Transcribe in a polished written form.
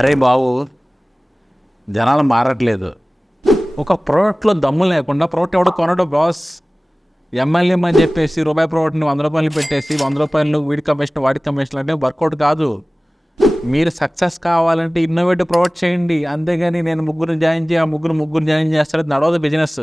అరే బాబు, జనాలు మారట్లేదు. ఒక ప్రోడక్ట్లో దమ్ము లేకుండా ప్రోడక్ట్ ఎవడో కొనడం బాస్. ఎంఎల్ఎం అని చెప్పేసి రూపాయి ప్రోడక్ట్ని 100 రూపాయలు పెట్టేసి 100 రూపాయలు వీడి కమిషన్ వాడి కమిషన్ అంటే వర్కౌట్ కాదు. మీరు సక్సెస్ కావాలంటే ఇన్నోవేటివ్ ప్రోడక్ట్ చేయండి, అంతేగాని నేను ముగ్గురు జాయిన్ చేయ ముగ్గురు జాయిన్ చేస్తారు నడవదు బిజినెస్.